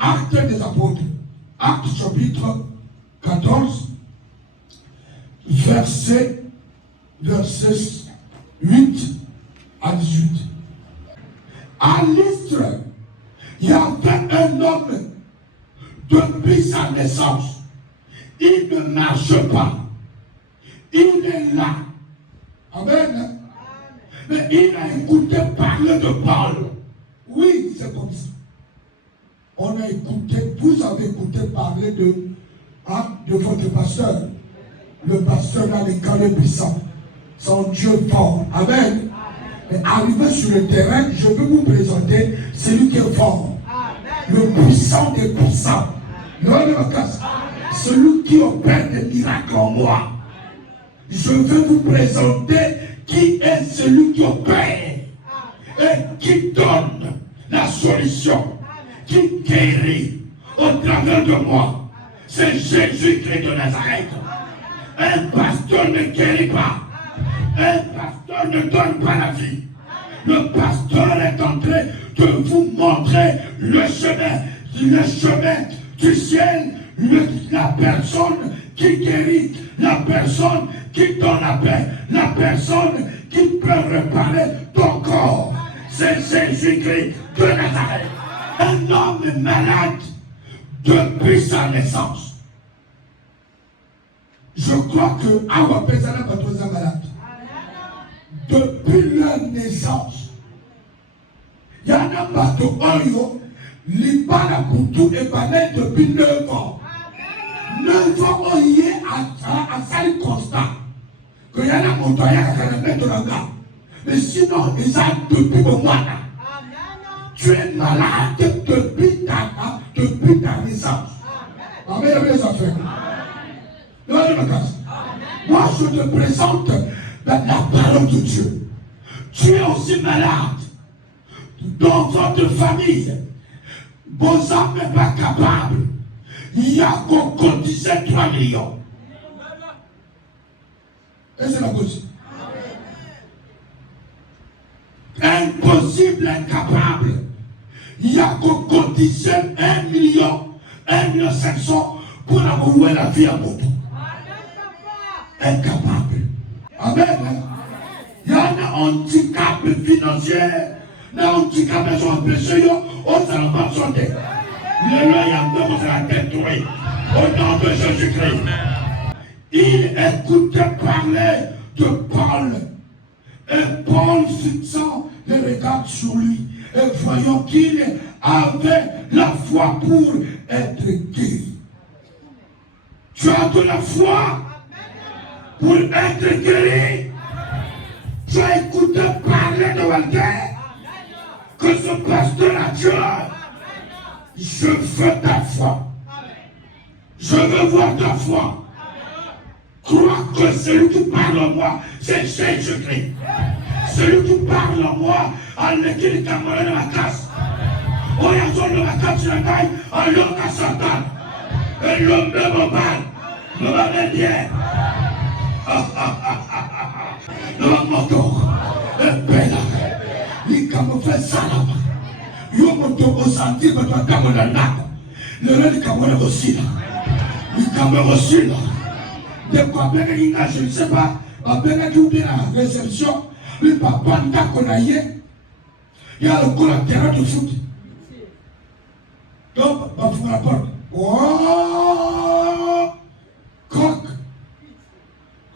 Actes des apôtres, Actes chapitre 14, verset 8 à 18. À Lystre, il y avait un homme depuis sa naissance. Il ne marche pas. Il est là. Amen. Mais il a écouté parler de Paul. Oui, c'est comme ça. On a écouté, vous avez écouté parler de votre pasteur. Le pasteur dans les cas puissants. Son Dieu fort. Amen. Mais arrivé sur le terrain, je veux vous présenter celui qui est fort. Le puissant des puissants. Celui qui opère des miracles en moi. Je veux vous présenter qui est celui qui opère et qui donne la solution, qui guérit au travers de moi. C'est Jésus-Christ de Nazareth. Un pasteur ne guérit pas. Un pasteur ne donne pas la vie. Le pasteur est en train de vous montrer le chemin du ciel, la personne qui guérit, la personne qui donne la paix, la personne qui peut réparer ton corps. C'est Jésus-Christ de Nazareth. Un homme malade depuis sa naissance. Je crois que Awa Pesana Patosa malade. Depuis leur naissance. Il y a un bateau Oyo, l'Ibana Poutou est balai depuis 9 ans. 9 ans, on y est à Sali Constant. Qu'il y a un montagne à mettre dans le gars. Mais sinon, ils ont depuis le mois là. Tu es malade depuis ta naissance. Amen, mes enfants. Moi, je te présente la parole de Dieu. Tu es aussi malade dans votre famille. Vos âmes n'est pas capable. Il y a qu'on cotisait 3 millions. Et c'est la possible. Impossible, incapable. Il y a qu'on cotisait 1 million, 1,500,000 pour avoir la vie à moto. Incapable. Amen. Il y a un handicap financier, un handicap de son péché, on ne s'en va sauter. Le royaume de vous sera détruit au nom de Jésus-Christ. Il écoutait parler de Paul. Et Paul, fixant les regards sur lui, et voyant qu'il avait la foi pour être guéri. Tu as de la foi pour être guéri. Tu as écouté parler de Walter, que ce pasteur a Dieu. Je veux ta foi. Je veux voir ta foi. Crois que celui qui parle en moi, c'est Jésus-Christ. Celui qui parle en moi, en l'équipe de Cameroun de ma casse. On y a son de ma casse sur la taille, en l'homme à Satan. Et l'homme de mon mal, me va bien. Le moto, le bel, il fait ça là-bas. Yo moto au sentir que tu as Cameroun là. Le roi de Cameroun aussi là. Il Cameroun aussi là. De quoi je ne sais pas, bien la réception, le papa n'a qu'on a il y a le collatéral de foot. Donc, on va la porte. Oh, coq.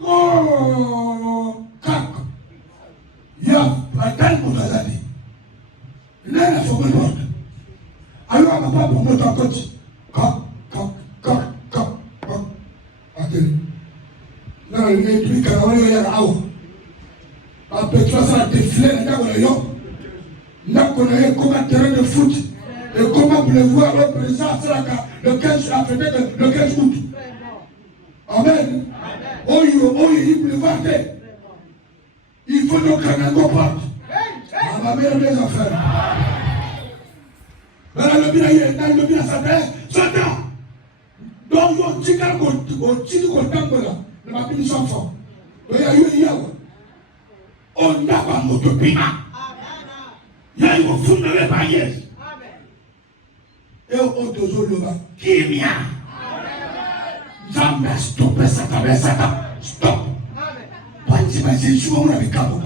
Oh, coq. Il y a la taille pour la année. Là, il faut me porte. Alors, on va pas pour monter en côté. Coq. Attendez. Là, il y a des Camerounais qui sont là. Après, tu vas faire défiler les gars. Là, on a eu comme un terrain de foot. Et comment vous le voir le président le 15 août. Amen. Oh, il peut voir. Il faut donc qu'on ait porte. Ah, ma mère, mes affaires. Voilà le bien, le bien, ça fait. Satan. Donc, on dit qu'on n'a plus d'enfants. On n'a pas de moto pina. Il y a une fondée de paillettes. Et au dozo loba. Kimia. Jamais stopper Satan. Stop. Pas d'imaginer, je suis mon ami Kabo.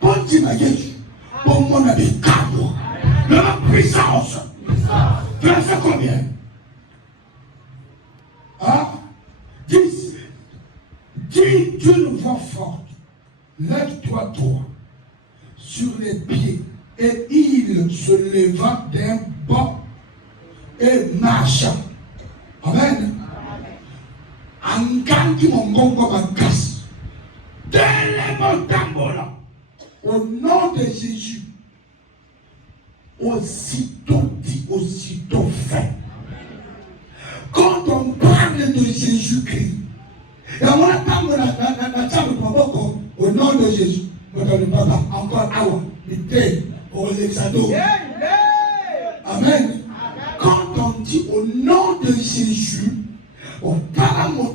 Pas d'imaginer, pour mon ami Kabo. La puissance. Verset combien? Ah? 10. Dis d'une voix forte. Lève-toi, toi, sur les pieds. Et il se leva d'un bond et marcha. Amen. Angangi mongongo magas. Au nom de Jésus. Aussitôt dit, aussitôt fait. Quand on parle de Jésus-Christ, et on attend au nom de Jésus. Encore awa, amen. Quand on dit au nom de Jésus, au nom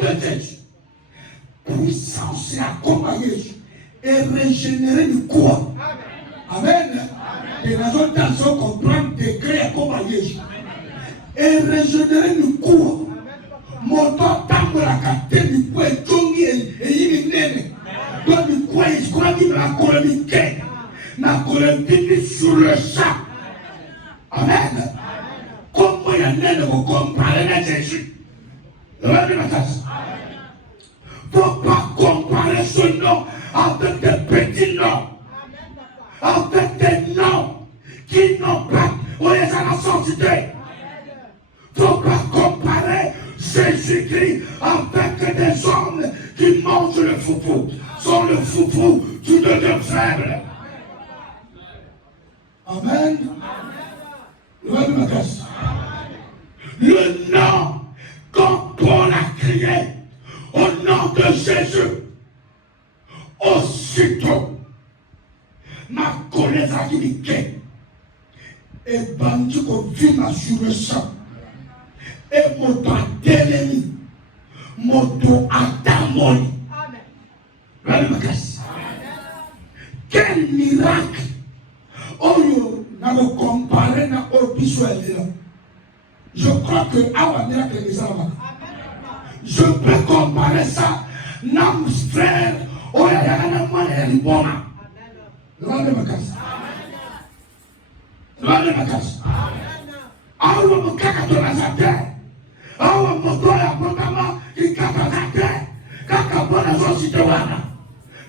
de Jésus, puissance et accompagner et régénérer du corps. Amen. Et la zone d'argent comprend des créés accompagner et régénérer du corps. Mon temps la carte du poids tongi et yinene. Donc du quoi il croit qu'il la colomique. Na colomique sur le chat. Amen. Comment il y a ne vous comparer à Jésus? Il ne faut pas comparer ce nom avec des petits noms. Avec des noms qui n'ont pas. On les a sortis. Il ne faut pas comparer Jésus-Christ avec des hommes qui mangent le foufou. Sans le foufou, tu deviens faible. Amen. Le nom, quand Paul a crié au nom de Jésus, aussitôt, ma colère a dit et bandit qu'on vit sur le sang. Et mon temps d'ennemi, mon temps d'amour. Amen. Quel miracle! Oh, n'a pas comparé na je crois que awa miracle est ça. Je peux comparer ça. Nam frère, oh ya ya na mwana ya liboma. Lwande makasi. Lwande makasi. Awa mkaka tona zate. Awa mtoya mkama ikaka zate. Kaka bona zosi tewana.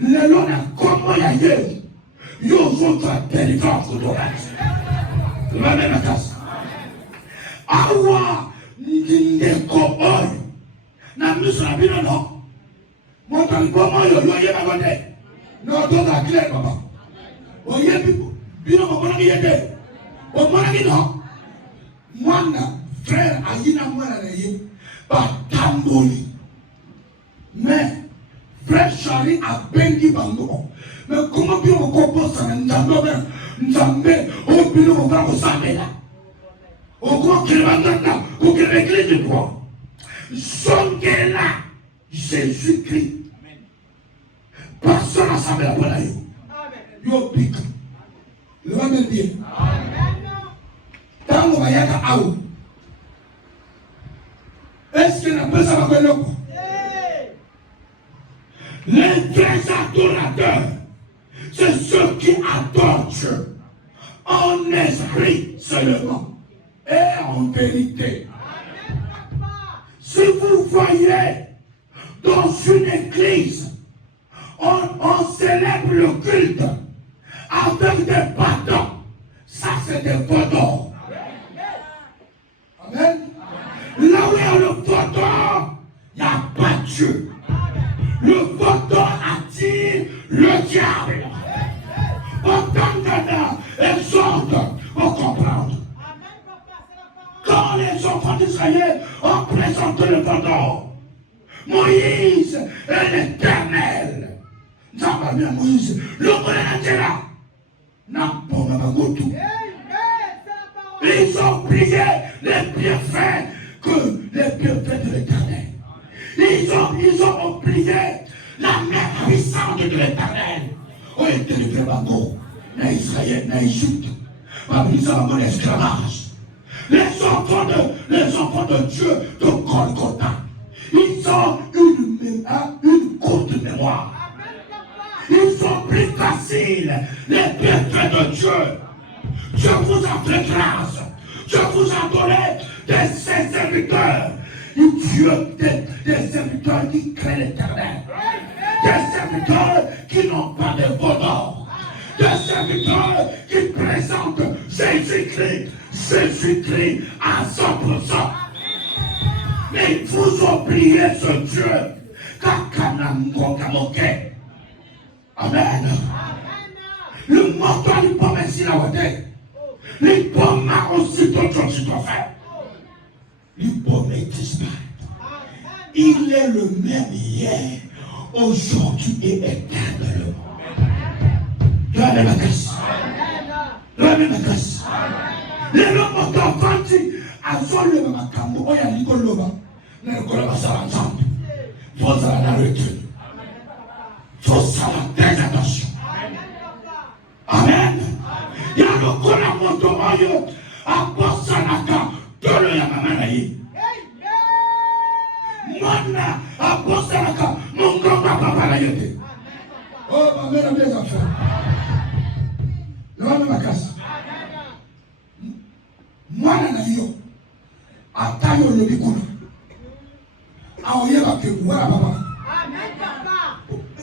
Lelo na komo ya yesu. Yo zotra délivrance kutoka. Lwande makasi. Awa ndeko oyo. Na miso na bino no. Monta liboma yo ye bagonde. No toza clear baba. Oye bino mokona yede. O mona kino. Mwana frère ayina mwana na ye. Batamboli. Mais frère Charlie a bengi bango. Mais comment bino moko ça nzambe nzambe o bino moko ko samela. O ko kiribanda ko l'église de toi. Songela Jésus-Christ. Personne n'a samé la bonne aïe. Yo pique. Le va me dire. Tant qu'on va y aller, est-ce qu'il n'a pas ça va faire? Les vrais adorateurs, c'est ceux qui adorent Dieu en esprit seulement et en vérité. Si vous voyez dans une église, on célèbre le culte avec des bâtons, ça c'est des vautours. Amen. Là où il y a le vautour, il n'y a pas Dieu. Le vautour attire le diable. Autant de exhorte pour comprendre. Quand les enfants d'Israël ont présenté le vautour, Moïse est l'Éternel. Moïse, le monde là. Ils ont prié les bienfaits de l'Éternel. Ils ont oublié la main puissante de l'Éternel. Oh, il était le vrai bango. dans Israël, dans Égypte, parmi ça, mon esclavage. Les enfants de Dieu de Golgotha, ils ont une courte mémoire. Ils sont plus faciles, les bienfaits de Dieu. Dieu vous a fait grâce. Dieu vous a donné ses serviteurs. Dieu, des serviteurs qui créent l'éternel. Des serviteurs qui n'ont pas de voleurs. Des serviteurs qui présentent Jésus-Christ à 100%. Mais vous oubliez ce Dieu. Amen. Le menton du pomme est si la voté. Les pommes aussi d'autres choses doivent faire. Le pomme est disparu. Il est le même hier, aujourd'hui et éternellement. La même grâce. La même grâce. Les hommes ont entendu à son le macambo, il y a l'icoloba. Mais le colloque ça ensemble. Faut ça la retenue. Faut ça la très attention. Amen. Il y a le colloque à Bossanaka, de le Yamamanaï. Mana à Bossanaka, mon grand-papa va la yéter. Oh, ma mère a mes affaires. Le ma casse. Moi, je atayo le bikuna. Aoyeba que voilà papa.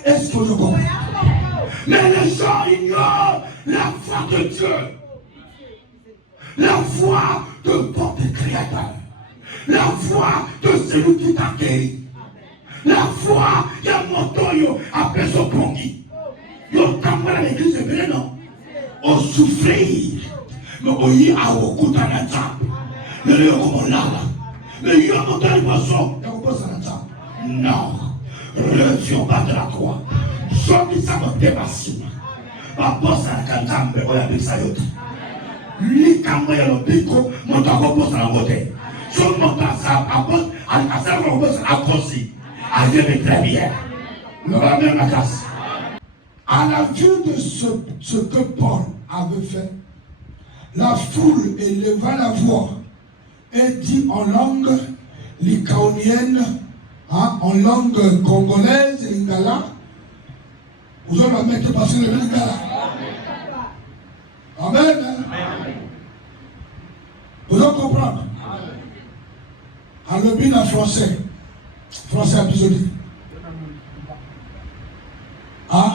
Est-ce que je comprends? Mais les gens ignorent la foi de Dieu. La foi de votre Créateur. La foi de celui qui t'a guéri. La foi, il y a mon toyo après son pongi. Yo kamwa à l'église de Bénin, non? Au souffrir. Mais au y a au coup dans la table. Mais il y a comme on l'a là. Mais il y a mon temps de poisson. Il y a au coup dans la table. Non. Reviens pas de la croix. Je dis ça me dépasse. Papa, ça n'a qu'à mais on a dit ça y'autre. Lui, quand moi, il y a le pico, mon temps repose à la beauté. Je monte à ça, à ça, on repose à causer. À Dieu est très bien. Nous va même la casse. À la vue de ce que Paul avait fait, la foule éleva la voix et dit en langue lycaonienne, en langue congolaise, lingala. Vous allez mettre passer le lingala. Amen. Vous allez comprendre. En le bin en français. Français à bisoli. En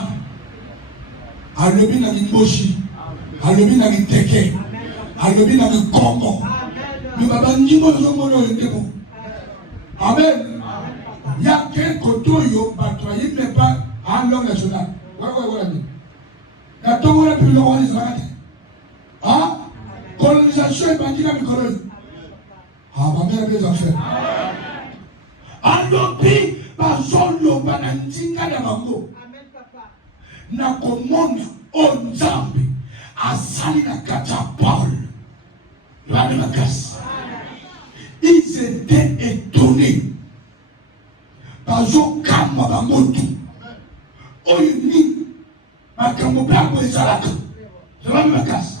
le bin en Moshi. En le bin en Teke. En le bin en Congo. Nous avons dit que nous avons dit Amen. Il y a quelques toyo batoyés, mais pas en langue nationale. Il y a tout le monde plus loin des Israéliens. Colonisation est partie dans le colonie. Ma mère a des affaires. En l'opi, par son lobanantinga de mango. Na komona onzambi asali na kata Paul. La même casse. Ils étaient étonnés. Bazo kama bamotu. Oyuni. Makambo bako ezalaka. C'est la même casse.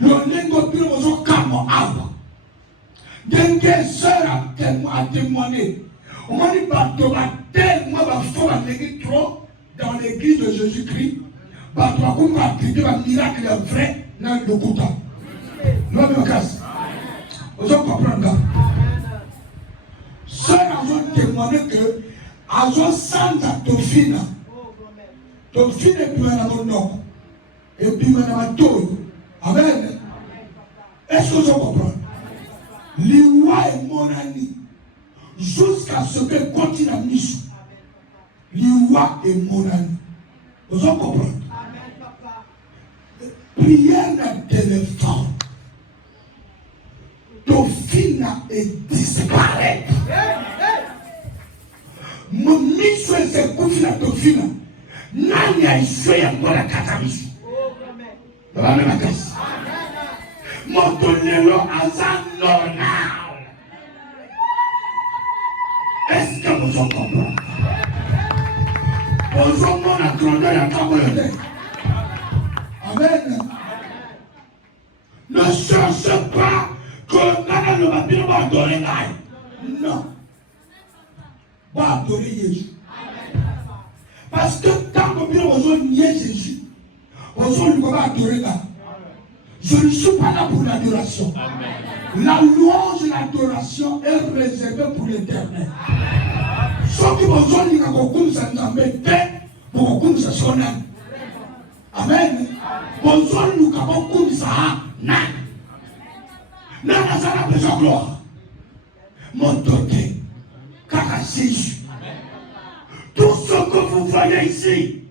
Le nengo pilo bazo kama awa. Dengue sera à témoigner. On m'a dit bateau va tellement fort à l'église trop dans l'église de Jésus-Christ. Bateau va comme activer un miracle vrai dans le Kouta. Nous même casse. Vous allez comprendre. Ceux qui ont témoigné que Azo Santa Tofina. Tofina et puis un nom. Et puis un tour. Amen. Est-ce que vous comprenez? L'Iwa est mon ami. Jusqu'à ce que continue à mission. L'Iwa est mon ami. Vous comprenez? Prière d'un téléphone. Tofina est disparaître. Mon mission est de couper la Tofina. Nani a essayé encore la catamisme. Dans la même casse. Mon tonnerre à sa normal. Est-ce que vous en comprenez? Bonjour, mon accordeur à Cameroun. Amen. Non. Va adorer Jésus. Parce que quand on nier Jésus, on va adorer là. Je ne suis pas là pour l'adoration. La louange et l'adoration est réservée pour l'éternel. Sauf que vous avez beaucoup de Amen. Vous avez beaucoup de la gloire. Mon doté, car Jésus. Tout ce que vous voyez ici,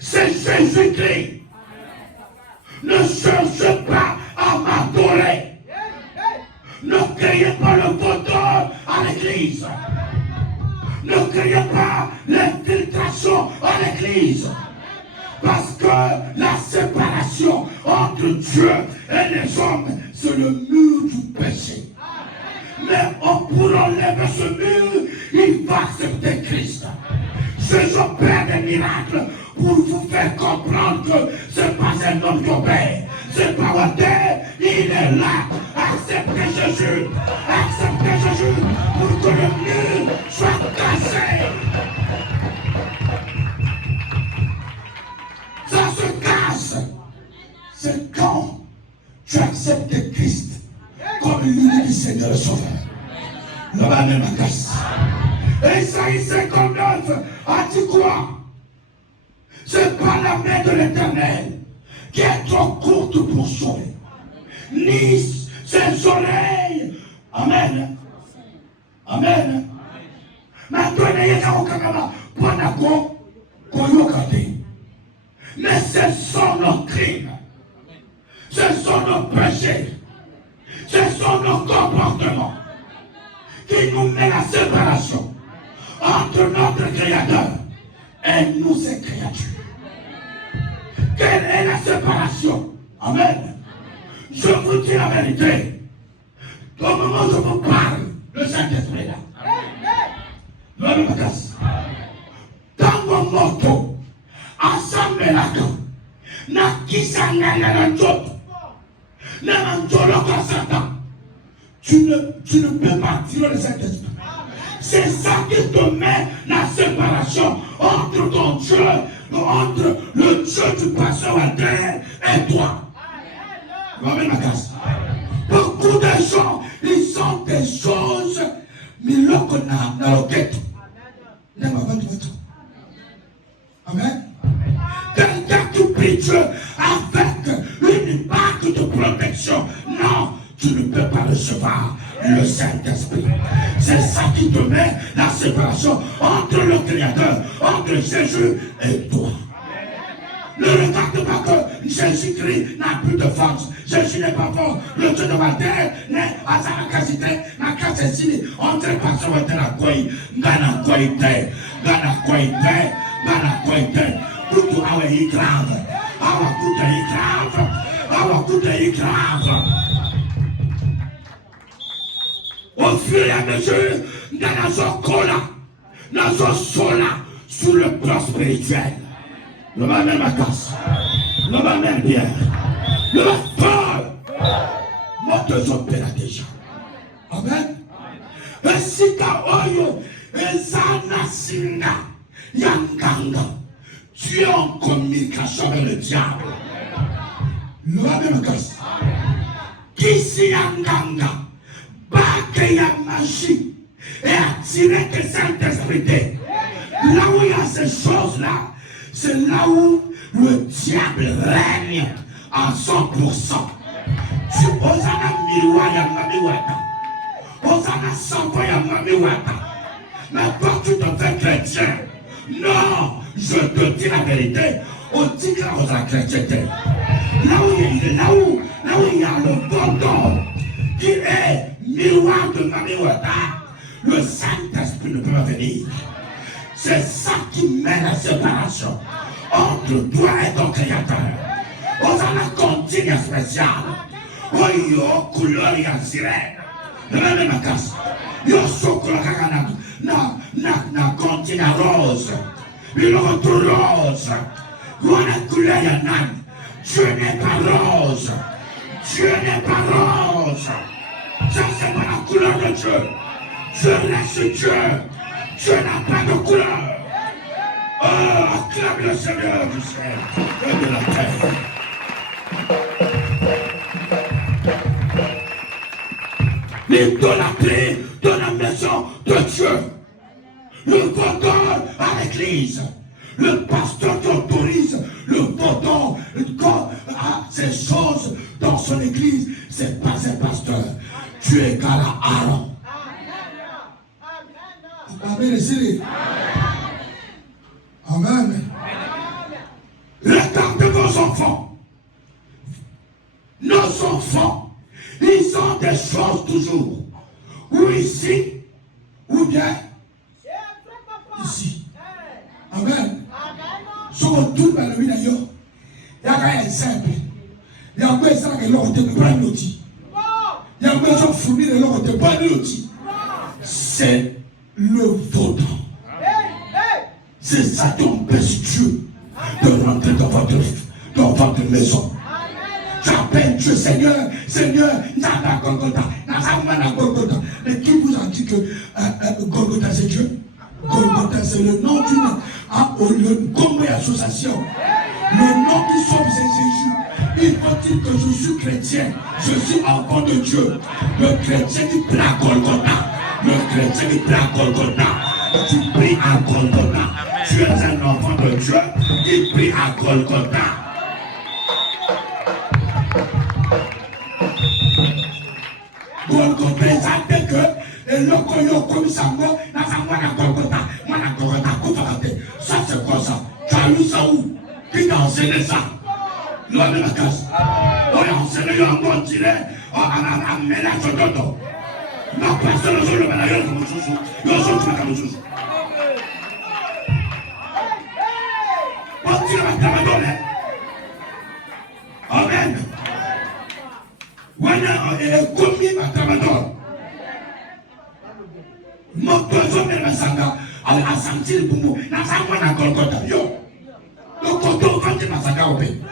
c'est Jésus-Christ. Ne cherchez pas à m'adorer. Ne créez pas le voteur à l'église. Ne créez pas l'infiltration à l'église. Parce que la séparation entre Dieu et les hommes, c'est le mur du péché. Mais pour enlever ce mur, il va accepter Christ. Jésus opère des miracles pour vous faire comprendre que ce n'est pas un homme qui opère. C'est pas votre terre, il est là. Acceptez Jésus. Acceptez Jésus pour que le mur soit cassé. Ça se casse. C'est quand tu acceptes Christ comme l'unique Seigneur et Sauveur. Le même à casse. Isaïe 59 a dit quoi? C'est pas la main de l'Éternel qui est trop courte pour sauver, ni ses oreilles. Amen. Amen. Maintenant, mais ce sont nos crimes, ce sont nos péchés, ce sont nos comportements qui nous mettent la séparation entre notre Créateur et nous, ces créatures. Quelle est la séparation? Amen. Je vous dis la vérité. Au moment où je vous parle, le Saint-Esprit est là. L'homme me casse. Dans mon moto, ensemble là, n'a qui s'en a dans le job, n'a pas le consentant. Tu ne peux pas tirer le Saint-Esprit. C'est ça qui te met la séparation entre ton Dieu, entre le Dieu du pasteur à terre et toi. Beaucoup de gens, ils ont des choses, mais là qu'on a dans le quête. Amen. Quelqu'un qui prie Dieu avec une marque de protection. Non, tu ne peux pas recevoir le Saint-Esprit. C'est ça qui te met la séparation entre le Créateur, entre Jésus et toi. Ne regarde pas que Jésus-Christ n'a plus de force. Jésus n'est pas fort. Le Dieu de ma terre n'est à sa capacité. Ma capacité, on ne sait pas si on est la quoi. Gana quoi était. Gana quoi était. Gana quoi était. Tout a été grave. Awa tout est grave. Awa tout est grave. Au fur et à mesure, nous sommes sur le plan spirituel. Nous va même à casse. Nous va même bien. Nous va folle. Nous te sommes déjà. Amen. Et si tu as oyo, et ça n'a singa, yanganga, tu es en communication avec le diable. Nous va même à casse. Qui si yanganga? Baque ya magie et attirer que Saint-Esprit. Là où il y a ces choses-là, c'est là où le diable règne en 100%. Tu osana miroir ya mamiwata, osana sampo ya mamiwata, mais toi tu te fais chrétien. Non, je te dis la vérité, on dit que vous êtes chrétien. Là où il y a le bonheur qui est miroir de Mamiwata, le Saint-Esprit ne peut pas venir. C'est ça qui met la séparation entre toi et ton Créateur. On a la continue spéciale. Oh, yo, couleur et sirène. Ne me mets ma casse. Yo, chocolat, na continue rose. Il retrouve rose. On a couleur et nan. Dieu n'est pas rose. Dieu n'est pas rose. Ça, c'est pas la couleur de Dieu. Je laisse Dieu. Dieu n'a pas de couleur. Oh, acclame le Seigneur du ciel et de la terre. L'idolâtrie de la maison de Dieu. Le vaudor à l'église. Le pasteur qui autorise le vaudor à ces choses dans son église. C'est pas un pasteur. Tu es égal à Aaron. Amen. Amen. Regardez vos enfants. Nos enfants, ils ont des choses toujours. Ou ici, ou bien ici. Amen. So on tourne vers le d'ailleurs. Il y a un exemple. Il y a un peu ça que l'on te prend l'outil. Il y a un peu ça fournir de l'on te prend l'outil. C'est le vaudor. C'est ça qui empêche Dieu de rentrer dans votre maison. J'appelle Dieu, Seigneur, Seigneur, Nana Golgotha, Nana Golgotha. Mais qui vous a dit que Golgotha c'est Dieu? Golgotha c'est le nom d'une combien association. Le nom qui sauve c'est Jésus. Il faut dire que je suis chrétien, je suis enfant de Dieu. Le chrétien qui prie à Golgotha. Le chrétien qui prie à Golgotha. Tu pries à Golgotha. Tu es un enfant de Dieu qui prie à Golgotha. Golgotha, ça dit que et le coyo comme ça, ça c'est quoi ça? Tu as eu ça où? Qui t'a enseigné ça? L'homme de la casse. On a enseigné un bon tiré, on a mélange de dodo. Non, personne ne se le mélange comme un chouchou. Il y a un chouchou comme un chouchou. On tire la tamadole. Amen. Voilà, et combien ma tamadole? Mon besoin de la sanga, à sentir le boumou, n'a pas moi dans Golgotha. Yo, le coton, quand tu m'as sanga au pays.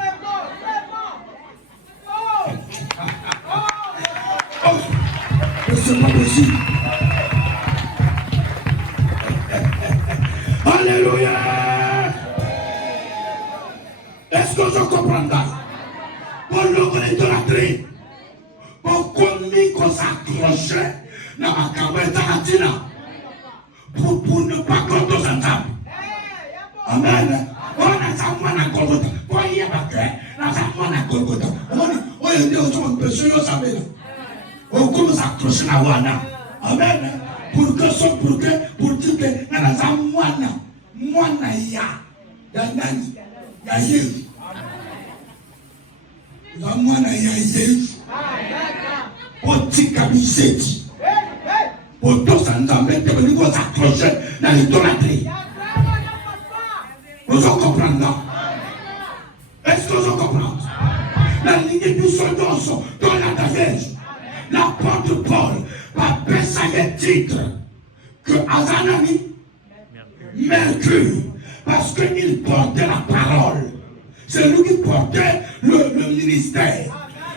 C'est pas possible. Alléluia. Est-ce que je comprends ça? Pour le idolâtrie, pour qu'on s'accrochait dans ma caméra pour ne pas compter aux ensemble. Amen. On a ça, on a Golgotha. Pour y avoir on a Golgotha. On a dit aux gens que je savais. On commence à accrocher la wana. Amen. Pour dire que na za mwana ya nani ya Yesu. La mwana ya Yesu. Potika biseti. Poto sanzambe te boni ko s'accrocher dans l'idolâtrie. Vous comprenez là? Est-ce que vous comprenez? La ligne du soldat dans la David. L'apôtre Paul va baisser les titres que Azanami, Mercure, parce qu'il portait la parole. C'est lui qui portait le ministère.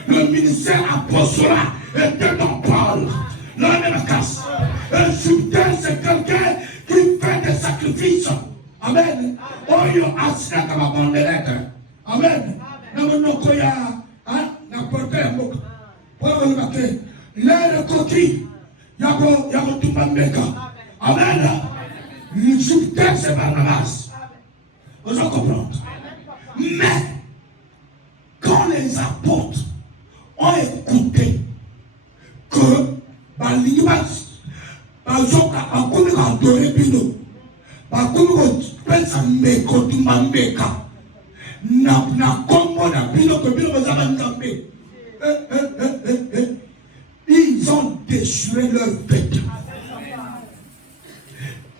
Le ministère apostolat était dans Paul. L'homme de la casse. Un subtel, c'est quelqu'un qui fait des sacrifices. Amen. Oh, il y a assis dans ma bandelette. Amen. L'air coquille, Yako Tumbambeka. Amen. Le subtel, c'est Barnabas. Vous en comprenez? Mais, quand les apôtres ont écouté que Balibas, Bazoka, Bakoumika, Dorepino, Bakoumiko, Pensa Meko, Tumbambeka, na Kombo, na Pino, que Pino, Zabantambe. Ils ont déchiré leur vêtements.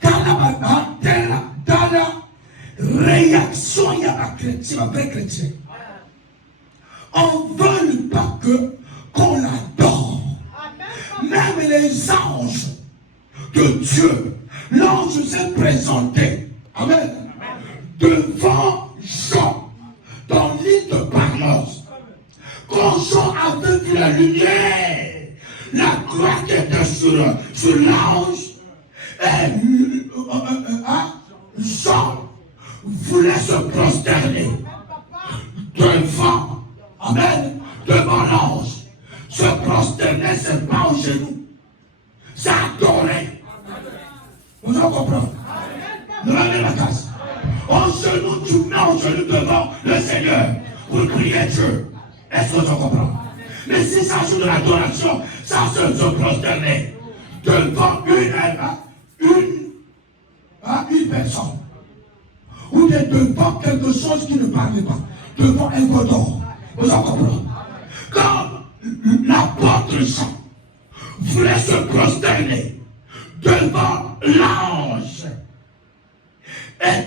Dans la réaction, il y a un vrai chrétien. On ne veut pas qu'on l'adore. Même les anges de Dieu, l'ange s'est présenté. Amen. Devant Jean, dans l'île de Patmos. Quand Jean a vu la lumière, la gloire qui était sur l'ange. Et Jean voulait se prosterner devant, amen, devant l'ange. Se prosterner, c'est pas au genou, c'est adorer. Vous en comprenez? Nous l'avons la casse. En genou, tu mets en genou devant le Seigneur pour prier Dieu. Est-ce que vous en comprenez? Mais si ça joue de l'adoration, ça se prosterner devant une personne. Ou devant quelque chose qui ne parle pas. Devant un godon. Vous en comprenez? Quand l'apôtre Jean voulait se prosterner devant l'ange, et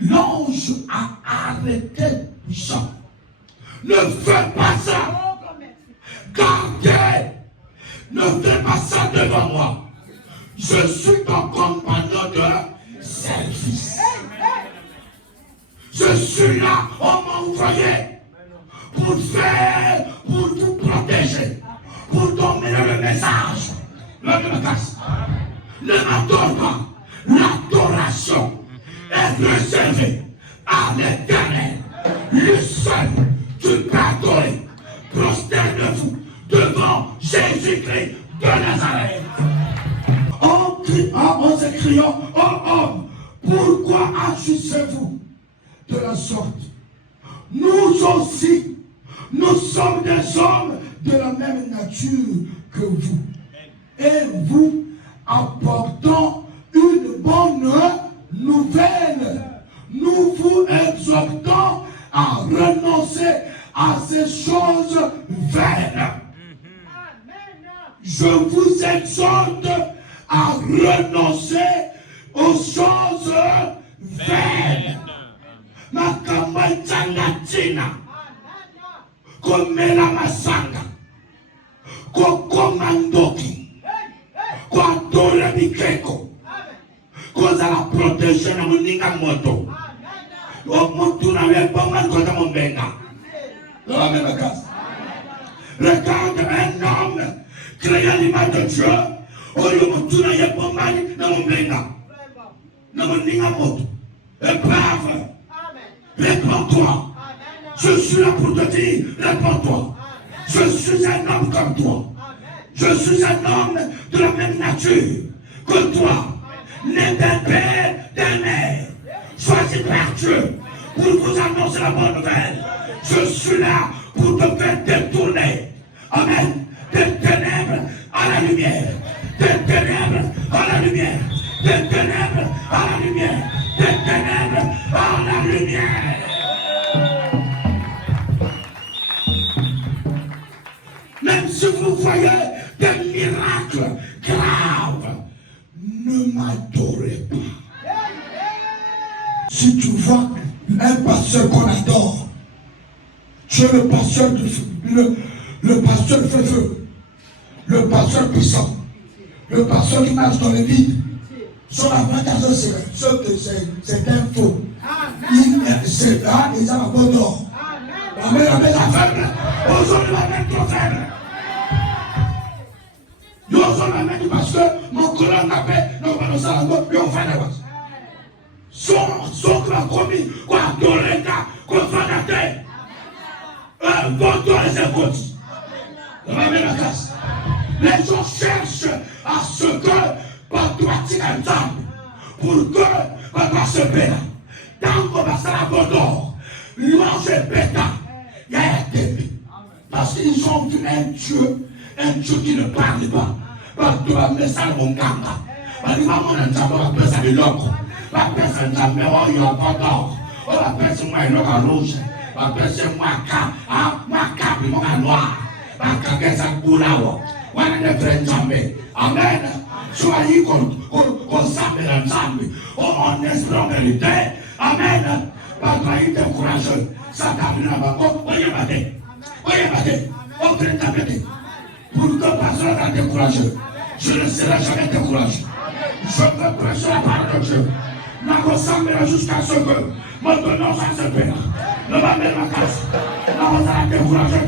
l'ange a arrêté Jean. Ne fais pas ça. Gardez. Ne fais pas ça devant moi. Je suis ton compagnon de service. Je suis là, on m'a envoyé pour vous protéger, pour donner le message. Ne m'adore pas. L'adoration est réservée à l'Éternel. Le seul, tu peux adorer. Prosternez-vous devant Jésus-Christ de Nazareth. En s'écriant, oh homme, pourquoi agissez-vous de la sorte? Nous aussi, nous sommes des hommes de la même nature que vous. Et vous apportons une bonne nouvelle. Nous vous exhortons à renoncer à ces choses vaines. Je vous exhorte à renoncer aux choses vaines. Makamaitangatina, komela masanga, kokomandoki, kwadora bikeko, koza la protection na muninga moto. Omuntu na wepoma koza mombenga. Regarde un homme créé à l'image de Dieu. Omuntu na wepoma na mombenga. Na muninga moto. Épave. Réponds-toi. Je suis là pour te dire, réponds-toi. Je suis un homme comme toi. Je suis un homme de la même nature que toi. Né d'un père, d'un mère. Choisi par Dieu pour vous annoncer la bonne nouvelle. Je suis là pour te faire détourner. Amen. Des ténèbres à la lumière. Des ténèbres à la lumière. Des ténèbres à la lumière. Des ténèbres à la lumière. Même si vous voyez des miracles graves, ne m'adorez pas. Si tu vois un pasteur qu'on adore, tu es le pasteur de le pasteur feu, le pasteur puissant, le pasteur qui marche dans les vides. Son avantage, c'est un faux. C'est là, ils ont un bon d'or. Amen, amen, la faible. Aujourd'hui, la même trop faible. Nous sommes la même parce que mon colonne n'a pas, nous allons faire la mort, puis on fait la base. Son grand commis, quoi, dans les cas, qu'on fait la terre. Votre les écoutes. Amen, la casse. Les gens cherchent à ce que, par toi, tu ensemble, pour que, par toi, se pète. Tant qu'on va se la d'or, l'ange est pétant. Il y a un début. Parce qu'ils ont vu un Dieu qui ne parle pas. Parce que la message mon ganga. Parce que maman n'a pas besoin de l'autre. La personne n'a pas besoin de l'or. La personne n'a pas rouge. La personne n'a pas noir. La personne n'a pas on est des vrais zambés. Amen. Soyez qu'on s'appelle ensemble. On espère en vérité. Amen. Parce qu'il est courageux. Ça t'a vu là-bas. Voyez ma tête. Voyez ma tête. On crée ta tête. Pour que personne ne décourage. Je ne serai jamais découragé. Je veux prêcher la parole de Dieu. Je ressemblerai jusqu'à ce que maintenant ça se fait. Ne va mettre ma casse. Non, ça va décourager.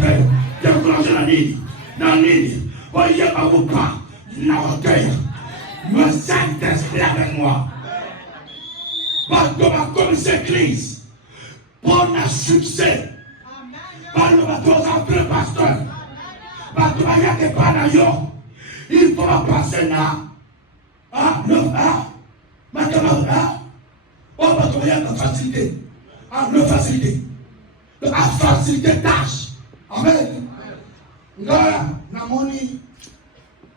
Décourager la ligne. Dans la ligne. Voyez ma route pas. l'orgueil. Le Saint-Esprit avec moi. Parce que ma commission crise. Pour un succès. Par le bateau après pasteur. Parce que il y a des panayos. Il faut passer là. Ah, le ah. Maintenant, ah. Oh, parce qu'il y a de facilité. Ah, de facilité. De facilité tâche. Amen. Là, namoni.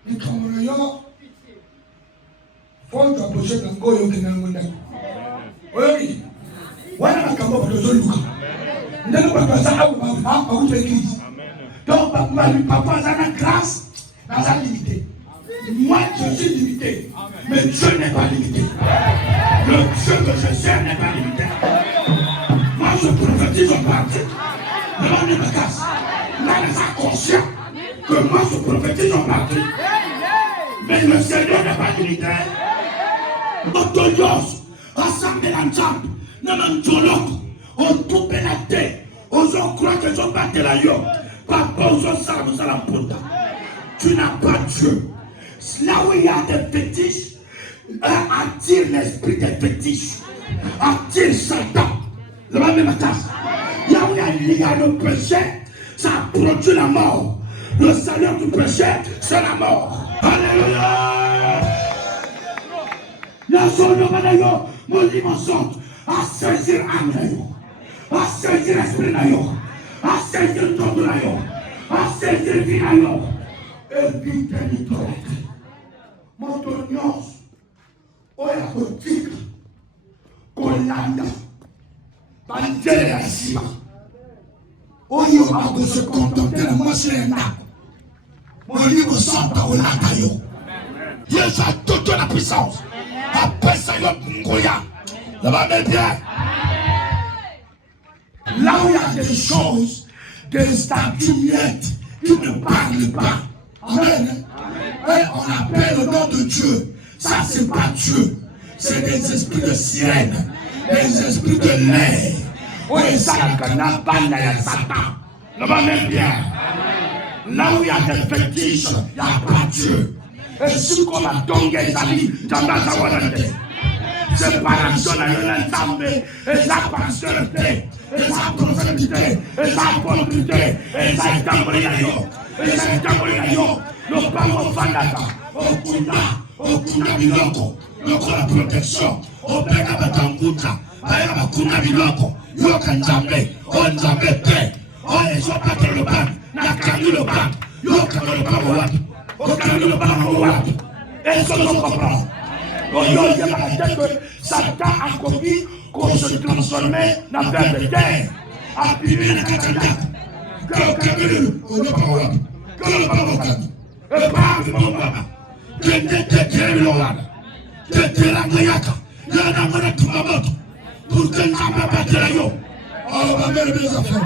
Il tombe le yo. Faut t'approcher d'un goyo qui n'a pas de. Oui. Voilà ma caméra de Zoluka. Nous ne pouvons pas ça à l'église. Donc, papa, ça a grâce dans sa limité. Moi, je suis limité. Mais Dieu n'est pas limité. Le Dieu que je sers n'est pas limité. Moi, je prophétise en partie. Demandez ma casse. Là, il est conscient que moi, je prophétise en partie. Mais le Seigneur n'est pas limité. Autoyos, rassemblez l'ensemble. Nous sommes tous on coupe la tête. On croit que je battais la yo. Papa, on ça, nous allons prendre. Tu n'as pas Dieu. Là où il y a des fétiches, attire l'esprit des fétiches. Attire Satan. Le même tasse. Là où il y a le péché, ça produit la mort. Le salaire du péché, c'est la mort. Alléluia. La zone de Manayo, mon dimension, à saisir âme, à saisir l'esprit, à saisir le temps de l'aïon, à saisir vie l'aïon. Et puis, mon tonios, oh, la politique, Kolanda, Bandé la Sima. Oh, il va se contenter de moi, c'est un arbre. Mon livre sans parole à Tayo. Il y a toute la puissance. Après ça, il y a Bungoya. Ça va bien. Là où il y a des choses, des statuettes qui ne parlent pas. Amen. Et on appelle le nom de Dieu. Ça, c'est pas Dieu. C'est des esprits de sirène, des esprits de l'air. Oui, ça, il Satan. Ça va bien. Là où il y a des fétiches, il n'y a pas Dieu. Et si comme a Tongue Zali, séparation à l'ensemble, et sa pastorité, et sa prophétie, et sa apôtrité, et sa étambolinayo, et sa étambolinayo, le pango fandaka, au kuna biloko, la protection, au pega batanguta, aya bakuna biloko, yoka nzambe, o nzambe pe, o ezopa le ban, na kangi le ban, yoka le ban wapi. Et ce qu'on comprend. Il y a que Satan a commis qu'on se transformait dans vers de terre. Appuyé la katana. Que le parole. Que le parole. Et pas de mon papa. Que le loin. Que la mayaka. Il y a un pour que nous ne pas de la yo. Oh, ma mère, mes enfants.